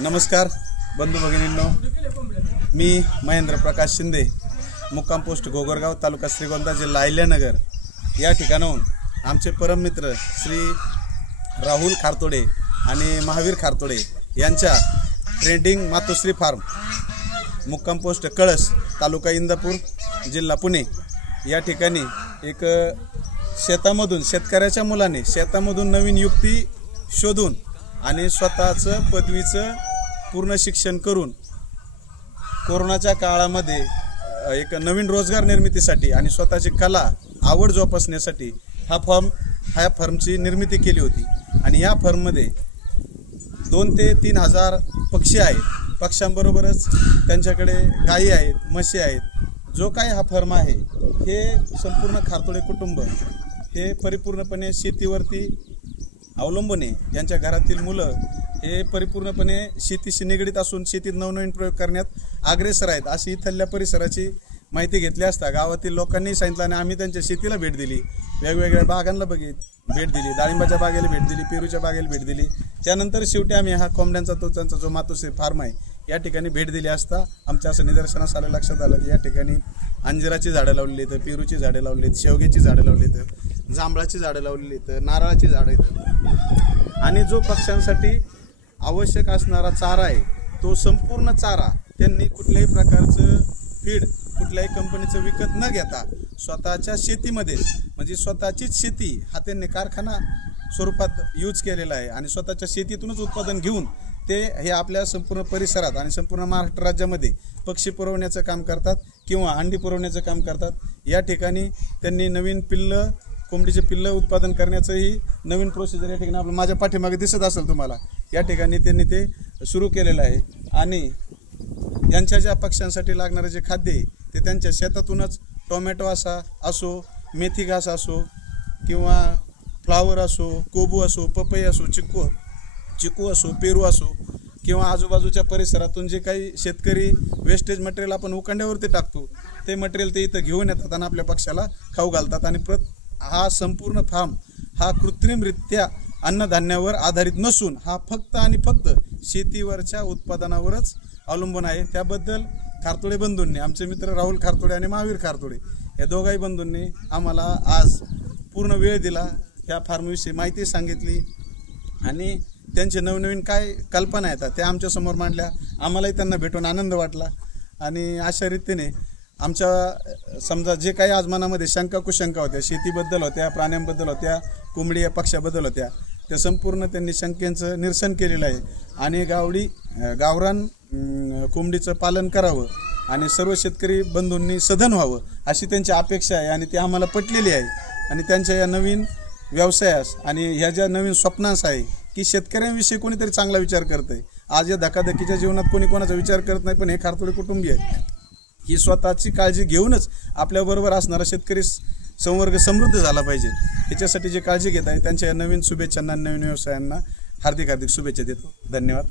नमस्कार बंधू भगिनींनो, मी महेंद्र प्रकाश शिंदे, मुक्काम पोस्ट गोगरगाव, तालुका श्रीगोंदा, जिल्हा अहिल्यानगर या ठिकाणाहून आमचे परममित्र श्री राहुल खारतोडे आणि महावीर खारतोडे यांच्या ट्रेंडिंग मातोश्री फार्म, मुक्काम पोस्ट कळस, तालुका इंदापूर, जिल्हा पुणे या ठिकाणी एक शेतामधून शेतकऱ्याच्या मुलाने शेतामधून नवीन युक्ती शोधून आणि स्वतःचं पदवीचं पूर्ण शिक्षण करून कोरोनाच्या काळामध्ये एक नवीन रोजगार निर्मितीसाठी आणि स्वतःची कला आवड जोपासण्यासाठी ह्या फर्मची निर्मिती केली होती। आणि या फर्ममध्ये 2 ते 3 हजार पक्षी आहेत। पक्ष्यांबरोबरच त्यांच्याकडे गायी आहेत, म्हशी आहेत। जो काही हा फर्म आहे हे संपूर्ण खारतोडे कुटुंब हे परिपूर्णपणे शेतीवरती अवलंबून आहे। यांच्या घरातील मुलं हे परिपूर्णपणे शेतीशी निगडीत असून शेतीत नवनवीन प्रयोग करण्यात अग्रेसर आहेत। अशी इथल्या परिसराची माहिती घेतली असता गावातील लोकांनी सांगितलं आणि आम्ही त्यांच्या शेतीला भेट दिली, वेगवेगळ्या बागांना भेट दिली, डाळिंबाच्या बागेला भेट दिली, पेरूच्या बागेला भेट दिली। त्यानंतर शेवटी आम्ही हा कोंबड्यांचा त्यांचा जो मातोश्री फार्म आहे या ठिकाणी भेट दिली असता आमच्या असं निदर्शनास आलं, लक्षात आलं की या ठिकाणी अंजिराची झाडं लावलेली आहेत, पेरूची झाडं लावलेली आहेत, शेवग्याची झाडं लावलेली आहेत, जांभळाची झाडं लावलेली आहेत, नारळाची झाडं आहेत। आणि जो पक्ष्यांसाठी आवश्यक असणारा चारा आहे तो संपूर्ण चारा त्यांनी कुठल्याही प्रकारचं फीड कुठल्याही कंपनीचं विकत न घेता स्वतःच्या शेतीमध्ये म्हणजे स्वतःचीच शेती हा त्यांनी कारखाना स्वरूपात यूज केलेला आहे। आणि स्वतःच्या शेतीतूनच उत्पादन घेऊन ते हे आपल्या संपूर्ण परिसरात आणि संपूर्ण महाराष्ट्र राज्यामध्ये पक्षी पुरवण्याचं काम करतात किंवा अंडी पुरवण्याचं काम करतात। या ठिकाणी त्यांनी नवीन पिल्लं, कोंबडीचे पिल्लं उत्पादन करण्याचंही नवीन प्रोसिजर या ठिकाणी आपल्या माझ्या पाठीमागे दिसत असेल तुम्हाला, या ठिकाणी त्यांनी ते सुरू केलेलं आहे। आणि यांच्या ज्या पक्ष्यांसाठी लागणारे जे खाद्य आहे ते त्यांच्या शेतातूनच टोमॅटो असो, मेथी घास असो किंवा फ्लावर असो, कोबू असो, पपई असो, चिकू असो, पेरू असो किंवा आजूबाजूच्या परिसरातून जे काही शेतकरी वेस्टेज मटेरियल आपण उकांड्यावरती टाकतो ते मटेरियल ते इथं घेऊन येतात आणि आपल्या पक्षाला खाऊ घालतात। आणि हा संपूर्ण फार्म हा कृत्रिमरित्या अन्नधान्यावर आधारित नसून हा फक्त आणि फक्त शेतीवरच्या उत्पादनावरच अवलंबून आहे। त्याबद्दल खारतोडे बंधूंनी, आमचे मित्र राहुल खारतोडे आणि महावीर खारतोडे या दोघाही बंधूंनी आम्हाला आज पूर्ण वेळ दिला, ह्या फार्मविषयी माहिती सांगितली आणि त्यांचे नवनवीन काय कल्पना येतात त्या आमच्यासमोर मांडल्या। आम्हालाही त्यांना भेटून आनंद वाटला आणि अशा रीतीने आमच्या समजा जे काही आज मनामध्ये शंका कुशंका होत्या, शेतीबद्दल होत्या, प्राण्यांबद्दल होत्या, कोंबडी या पक्षाबद्दल होत्या, त्या संपूर्ण त्यांनी शंकेचं निरसन केलेलं आहे। आणि गावरान कोंबडीचं पालन करावं आणि सर्व शेतकरी बंधूंनी सधन व्हावं अशी त्यांची अपेक्षा आहे आणि ती आम्हाला पटलेली आहे। आणि त्यांच्या या नवीन व्यवसायास आणि ह्या ज्या नवीन स्वप्नांस आहे की शेतकऱ्यांविषयी कोणीतरी चांगला विचार करत आहे। आज या धकाधकीच्या जीवनात कोणी कोणाचा विचार करत नाही, पण हे खारतोडे कुटुंबीय ही स्वतःची काळजी घेऊनच आपल्याबरोबर असणारा शेतकरी संवर्ग समृद्ध झाला पाहिजे याच्यासाठी जे काळजी घेत आहे त्यांच्या या नवीन शुभेच्छांना, नवीन व्यवसायांना हार्दिक शुभेच्छा देतो। धन्यवाद।